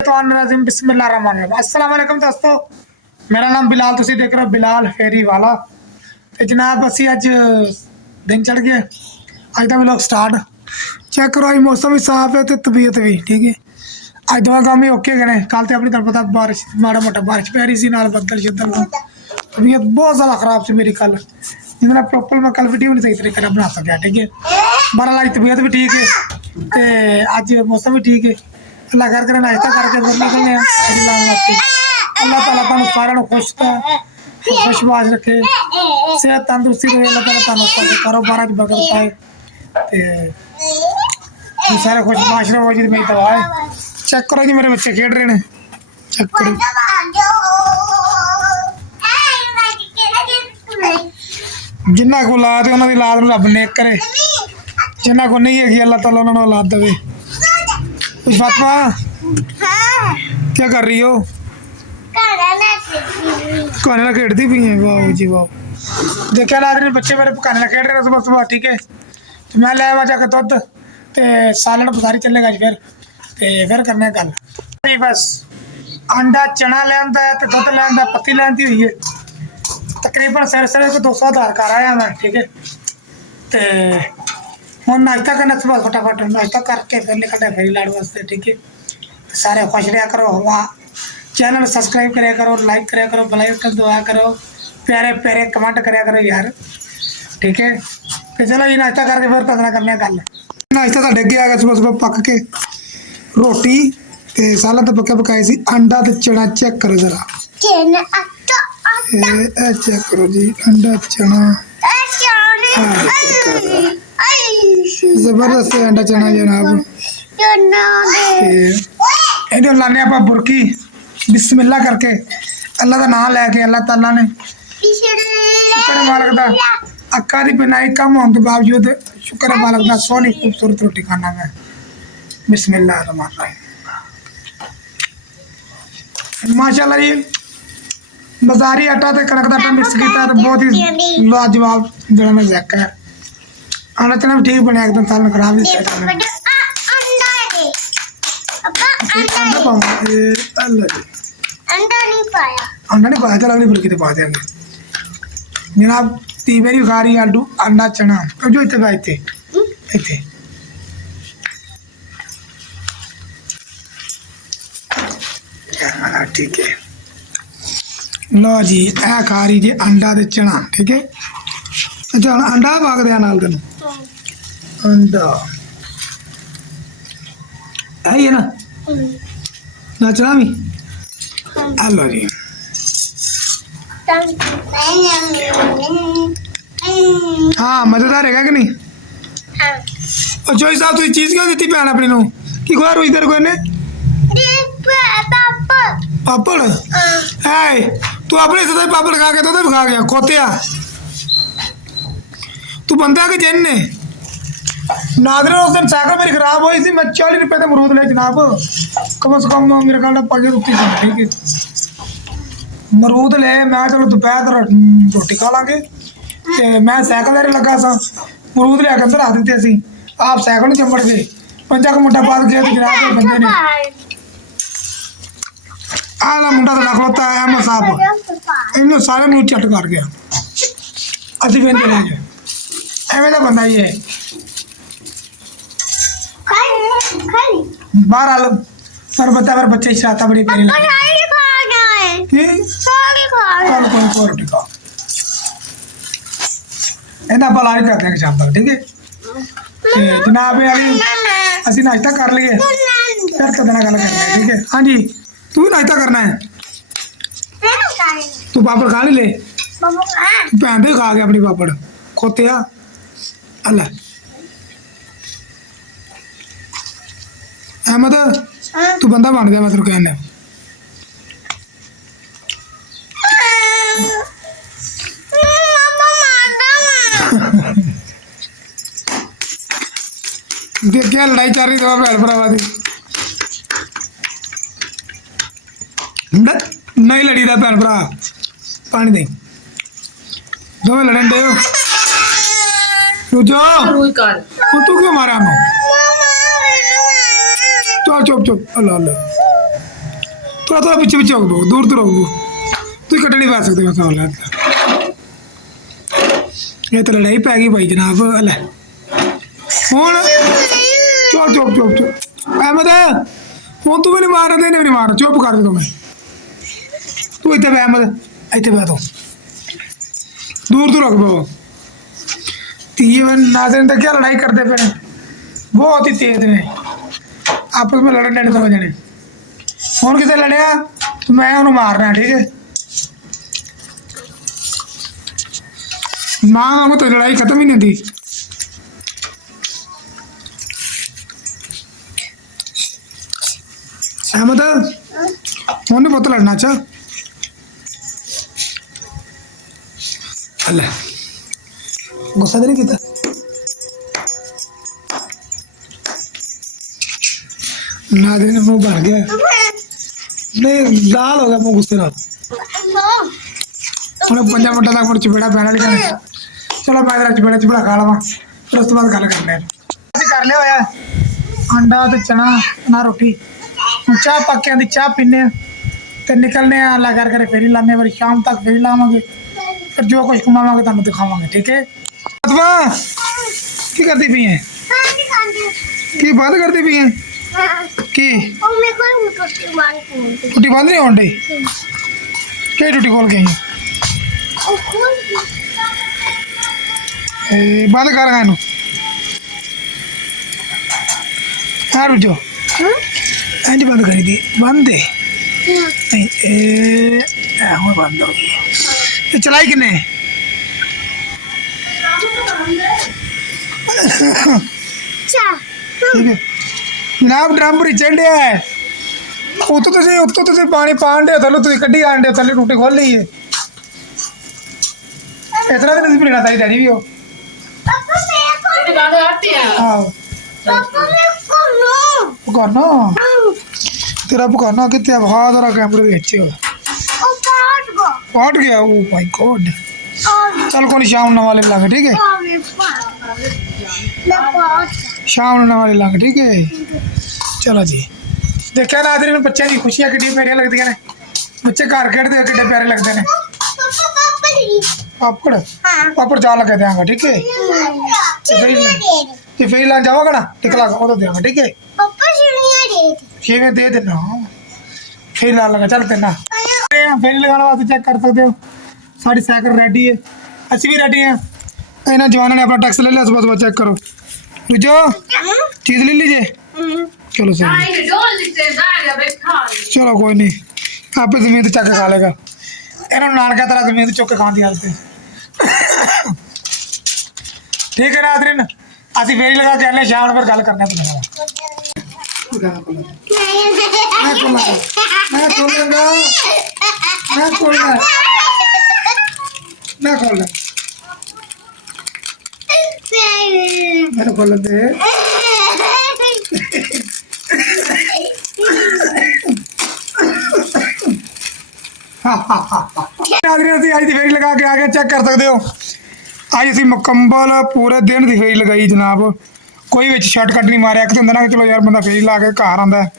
अस्सलाम वालेकुम दोस्तों, मेरा नाम बिलाल, तुसी देख रहे हो बिलाल फेरी वाला। तो जनाब असी अज दिन चढ़ गए, अज का व्लॉग स्टार्ट। चेक करो, अज मौसम भी साफ है तो तबीयत भी ठीक है। अज दवा काम ही ओके गए। कल तो अपनी तरफ पता बारिश माड़ा मोटा बारिश पै रही सी, नाल बदल शदल। तबीयत बहुत ज़्यादा खराब से मेरी कल, जितना प्रॉपर मैं कल वीडियो नहीं सही तरीके से बना सकिया। ठीक है, बहरहाल अज तबीयत भी ठीक है तो अज मौसम भी ठीक है। अल्लाह कर करे नाश्ता करके फिर निकलने वास्ते। अल्लाह ताला तुहानू सारिआं नू खुशबाश रखे, सेहत तंदुरुस्ती दे। अल्लाह ताला तुहानू कारोबार च बरकत पाए ते सारे खुशबाश रहो जी। मेरी दुआ है। चेक करो जी, मेरे बच्चे खेड रहे हैं। चेक करो, जिन्ना को औलाद है उन्होंने औलाद रब नेक करे, जिन्ना को नहीं है अल्लाह ताला उन्होंने औलाद देवे। फातिमा क्या कर रही हो? खाने ना खेड़ती भी है। वाह जी वाह। देखा नाज़रीन, बच्चे मेरे खाने ना खेड़ रहे सुबह सुबह। ठीक है, तो मैं ले आवा जाके दुध ते सालन बजारी चलेगा जी। फिर करने गल। बस अंडा चना लिया है तो दुध लिया, पत्ती लियांदी हुई है। तकरीबन सिर सिर को 200 आधार कार्ड आया मैं। ठीक है, तो हम नाश्ता करना सुबह फटाफट नाश्ता करके फिर निकलना फेरी लाने वास्ते। ठीक है, सारे खुश रहा करो, हवा चैनल सब्सक्राइब कराया करो, लाइक कराया करो, बेल आइकन दबाया करो, प्यारे प्यारे कमेंट कराया करो यार। ठीक है, तो चलो जी नाश्ता करके फिर पता करने गल। नाश्ता तो डिग गया सुबह सुबह पक के। रोटी ते सालन तो पक्के पकाए सी। अंडा ते चना चेक करो जरा, चेक करो जी अंडा चना। जबरदस्त अंडा चना जनाब। इन्हें लाने आप बुरकी बिस्मिल्लाह करके, अल्लाह का नाम लैके। अल्लाह ताला ने शुक्र है मालिक दा, अक्का दी बनाई कम होने के बावजूद शुक्र है मालिक दा, सोहनी खूबसूरत रोटी खाना मैं। बिस्मिल्लाह रहमान रहीम। माशाल्लाह जी, बाजारी आटा तो कणक का आटा मिक्स किया तो बहुत ही लाजवाब जो मैं जैक है। आना चना भी ठीक बनया, एकदम सालन खराब नहीं किया। अंडा नहीं पाया, चल अगली बुरकी तो पा देंगे जनाब। ती मेरी खा रही आलू अंडा चना जो इतने का इतने इतने। ठीक है, लो जी ए खा रही जी अंडा ते चना। ठीक है, अच्छा अंडा पाक दिया नाल तेन अंडा है ना चना भी। हेलो जी, हाँ मजेदार है कि नहीं? और जो हिसाब तुझी चीज क्यों दी भैन अपनी नू की खुआ रोई तेरे को इन्हें पापड़? है तू अपने हिस्से पापड़ खा के तो खा गया खोतिया तू बंदा के जिन ने। नादर उस दिन साइकिल मेरी खराब हुई थी, मैं 40 रुपए का अमरूद ले जनाब, कम से कम मेरे ख्याल पाँच रुपये। ठीक है, अमरूद ले मैं चलो दोपहर रोटी खा लाँगे। तो मैं साइकिल लगा सा, अमरूद लिया अंदर आ दिते सी, आप साइकिल चंबड़ गए। 5 मिनट बाद गए तो जनाब बंदे ने आला मुंडा तो खलोता है अहमद साहब, इन्होंने सारे मुँह चट कर गया। अभी भी नहीं एवं का बंदा ही है। बहरहाल पर बता फिर बच्चे शरारत बड़ी करी रोटी खा इन्हें भला नहीं करते शाम तक। ठीक है, जनाब अभी असं नाश्ता कर लिए फिर कद गल करना है। ठीक है, हाँ जी तू भी नाश्ता करना है? तू पापड़ खा नहीं ले? भैन तो खा गया अपनी पापड़ खोतिया। अल्लाह अहमद तू बंदा बन गया, मैं तेरे कहना देखिए लड़ाई चल रही भैन भरावां दी। नहीं लड़ी दा भैन भरा पानी दे दोवें लड़न दे। तू क्यों मारा हमें? चुप चुप चुप। अल्लाह अल्लाह थोड़ा थोड़ा पीछे पीछे हो दूर दूर हो तुम कट्टे नहीं पा सकते मैं सवाल है ये तो लड़ाई पै गई भाई जनाब ले हूँ चुप चुप चुप चुप अहमद हूँ तू मैंने मारा नहीं नहीं मारा चुप कर दे मैं तू इतने बह अहमद इतने बह तू दूर दूर रख बाबा तीन नाज़रीन तक क्या लड़ाई करते पे बहुत ही तेज ने आपस में लड़न लड़ने समझ जने हूँ किसे लड़िया तो मैं उन्होंने मारना ठीक है ना वो तो लड़ाई खत्म ही नहीं थी सहमत हूँ नहीं बहुत लड़ना अच्छा अल्लाह गुस्सा तो नहीं किया नाज़रीन मुंह भर गया नहीं लाल हो गया मुंह गुस्से नाल ਹੁਣ 5 ਮਿੰਟਾਂ ਤੱਕ ਮੁੜ ਚਪੇੜਾ ਪੈਣ ਵਾਲੀ ਜਾਣੇ ਚਲੋ ਮੈਂ ਜਰਾ ਚਪੇੜਾ ਖਾ ਲਵਾਂ ਫਿਰ ਉਸ ਤੋਂ ਬਾਅਦ ਗੱਲ ਕਰਨੇ ਆ ਅਸੀਂ ਕਰ ਲਿਆ ਹੋਇਆ ਅੰਡਾ ਤੇ ਚਨਾ ਨਾ ਰੋਟੀ ਹੁਣ ਚਾਹ ਪੱਕ ਕੇ ਆਂਦੀ ਚਾਹ ਪੀਨੇ ਆ ਤੇ ਨਿਕਲਨੇ ਆ ਅੱਲਾ ਕਰ ਫੇਰੀ ਲਾਣੇ ਵਾਰੀ ਸ਼ਾਮ ਤੱਕ ਫੇਰੀ ਲਾਵਾਂਗੇ ਫਿਰ ਜੋ ਕੁਝ ਕਮਾਵਾਂਗੇ ਤੁਹਾਨੂੰ ਦਿਖਾਵਾਂਗੇ ਠੀਕ ਹੈ ਅਤਵਾ ਕੀ ਕਰਦੀ ਪਈ ਹੈ ਕੀ ਬਾਤ ਕਰਦੀ ਪਈ ਹੈ ਕੀ ਉਹ ਮੇਰੇ ਕੋਲ ਟੁੱਟੀ ਬੰਦ ਨਹੀਂ ਹੋਣ ਡਈ ਕੀ ਟੁੱਟੀ ਖੋਲ ਕੇ बंद कर हाँ हाँ रुझो इंज बंद करी दी बंद है बंद हो गई चलाई किन्ने ठीक है जनाब ड्रम भरी चढ़िया है उत्तों पानी पान डे थलो तुम कड्डी आन डे थले टूटी खोल ली है इतना तो नहीं पीना तारी डैडी भी हो पकाना तेरा पकाना कितने बहा तेरा कैमरे के पाट गया ओ माय गॉड चल कोई शाम न वाले लग ठीक है शाम न वाले लग ठीक है चलो जी देखा नाज़रीन बच्चे की खुशियां कितनी प्यारियां लगती ने बच्चे घर खेलते कितने प्यारे लगते हैं पापड़ पापड़ चाल लगे देंगे ठीक है फिर लान जाओगे ना टिकला वो तो देंगे ठीक है शेवें दे देना फिर लान लगा चल देना फिर लगाने वास्ते चेक कर सकते हो साड़ी साइकिल रेडी है असं भी रेडी हैं इन्होंने जवानों ने अपना टैक्स ले लिया सुबह सुबह चेक करो जो चीज़ ले लीजिए चलो सही चलो कोई नहीं आप जमीन चक खा लेगा इन्होंने नानका तरह जमीन चुक के खाने की आदत है ठीक है नाज़रीन असं फेरी लगा के आने शाम पर गल करने मेरे खोल दे अज की फेरी लगा के आ गए चेक कर सकते हो अज असी मुकम्मल पूरे दिन की फेरी लगाई जनाब कोई विच शॉर्टकट नहीं मारिया एक तो होंगे ना चलो यार बंदा फेरी ला के घर आता है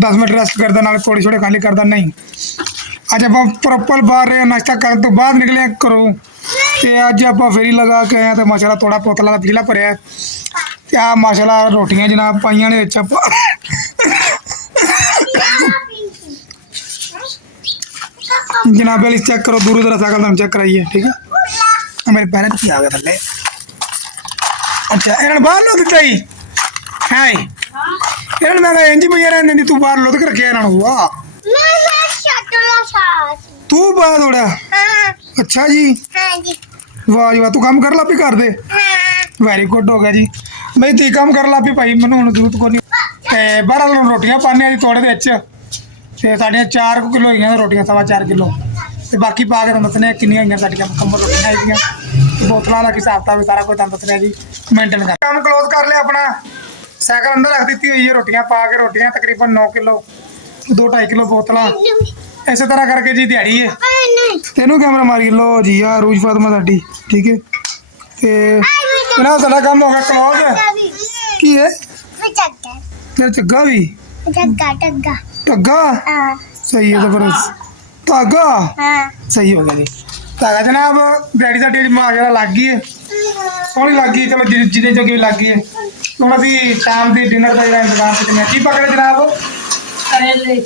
10 मिनट रेस्ट करता नाल थोड़ी थोड़ी खाली करता नहीं अज आप प्रॉपर बाहर रहे नाश्ता करने तो बाद निकले करो तो अज आप फेरी लगा के आए तो माशाल्लाह थोड़ा बोतलों का पीला भरिया तो आ माशाल्लाह रोटियां जनाब पाइया ने जनाब वाली चेक करो दूर दूर साइकिल तुम चेक कराइए ठीक है मेरे पैर की आ गया थले अच्छा इन्होंने बाहर लो दिता ही है इन्होंने मैं इंज भैया रहने तू बाहर लुद के रखे इन्होंने वाह तू बाहर थोड़ा अच्छा जी वाह जी वाह तू काम कर ला भी कर दे वेरी गुड हो गया जी भाई तू काम कर ला भी भाई मैंने हूँ जरूरत को नहीं बाहर रोटियां पाने थोड़े तो साढ़िया 4 किलो हुई रोटियां 4.25 किलो तो बाकी पा के तुम दसने किनिया हुई साड़ियाँ मुकम्मल रोटियां आई बोतलों का हिसाब किताब सारा कुछ तुम दस रहा जी मेनटेन कर काम क्लोज कर लिया अपना साइकिल अंदर रख दी हुई है रोटियां पा के रोटियां तकरीबन 9 किलो 2-2.5 किलो बोतल इस तरह करके जी दिहाड़ी है तेनों कैमरा मारी लो जी यार रूज फातमा साडी ठीक है तो सारा काम हो गया क्लोज की है मेरा चग्गा भी टग्गा सही है जबरदस्त धागा सही हो गया जी धागा जनाब डैडी साडी मां जरा लग गई है सोहनी लग गई चलो जिन्ने जोगी लग गई है हुण असीं शाम दी डिनर का जेह्ड़ा इंतजाम कीते की पकड़े जनाब करेले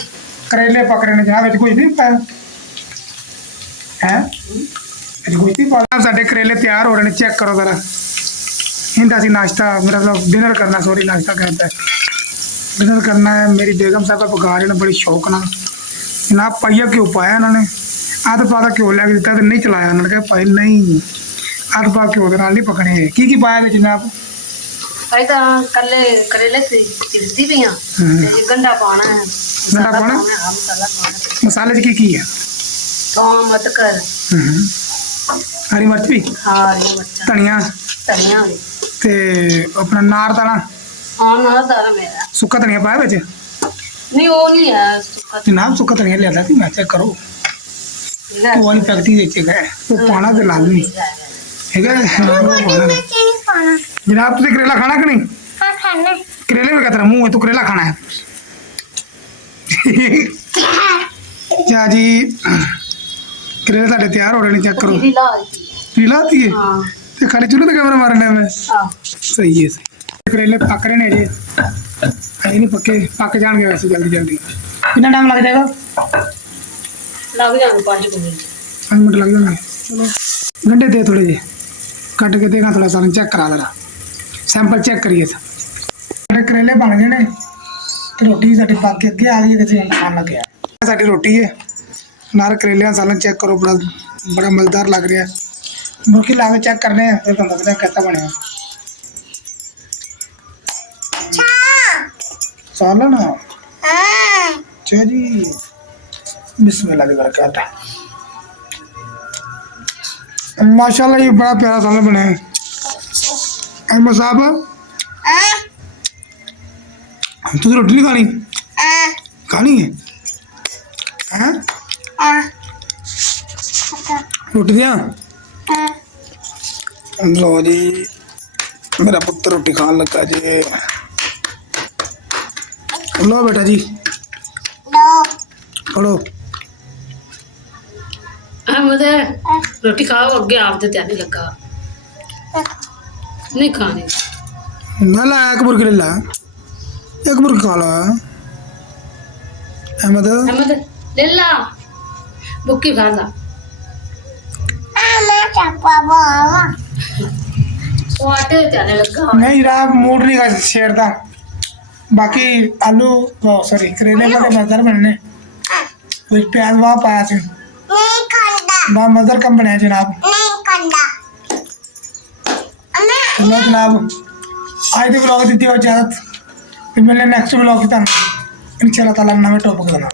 करेले पकड़े ने जनाब कुछ नहीं पाया है कुछ नहीं पाया साडे करेले तैयार हो रहे हैं चेक करो जरा इनका सी नाश्ता मेरा मतलब डिनर करना सॉरी नाश्ता करता है डिनर करना है मेरी बेगम साहब पका रहे हैं बड़ी शौक ना जनाब पाइया घ्यो पाया इन्होंने आध पा का घ्यो लैके दिता तो नहीं चलाया उन्होंने कहा भाई नहीं आध पा घ्यो के नाल नहीं पकने की पाया बिच जनाब भाई तो कल्ले करेले चिरती भी हां गंडा पाना है गंडा पाना मसाला पाना मसाले च की है थोम अदरक हरी मिर्च भी हाँ हरी मिर्च धनिया धनिया ते अपना नार दाना हाँ नार दाना मेरा सुक्का धनिया पाया बिच नहीं वो नहीं है सुक्का जनाब सुक्का धनिया लिया थी मैं चेक करो तो वाली पैकेट देते गए वो पाना तो लाजमी ठीक है जनाब तुझे करेला खाना कि नहीं करेले में कहता मुंह है तो करेला खाना है क्या जी करेले साढ़े तैयार हो रहे हैं चेक करो पीला आती है ते खाली चूल्हे पे कैमरा मारने में सही है करेले पक रहे हैं जी अभी नहीं पके पक जाएंगे वैसे जल्दी जल्दी कितना टाइम लग जाएगा लग जाएंगे 5 मिनट 5 मिनट लग जाएंगे चलो गंढे दे थोड़े जे कट के देगा थोड़ा सा चेक करा जरा सैंपल चेक करिए साढ़े करेले बन गए ने तो रोटी साडी पक के अगे आ गई तो खान लग गया साडी रोटी है नार करेले सालन चेक करो बड़ा बड़ा मजेदार लग रहा है मुर्गी ला के चेक करने फिर तुम पता कैसा बने सालन अच्छा जी बिस्मिल्लाह की बरकत माशाल्लाह ये बड़ा प्यारा सालन बने अहमद साहब तुझे रोटी नहीं खानी खानी है हैं रोटी दिया लो जी मेरा पुत्र रोटी खान लगा जी लो बेटा जी खड़ो अहमद रोटी खाओ अगे आप तो त्यानी लगा नहीं खानी ना ला एक मुर्गी ले ला एक मुर्गी खा ला अहमद अहमद ले ला बुक्की खा ला वो आटे त्याने लगा नहीं जनाब मूड नहीं का छेड़ता बाकी आलू सॉरी करेले बड़े मजेदार बनने कुछ प्याज वहाँ पाया से वहाँ मजेदार कम बने जनाब चलो जनाब आज के ब्लॉग दी इजाजत फिर मिलने नेक्स्ट ब्लॉग की इंशाल्लाह ताला नवे टॉपिक देना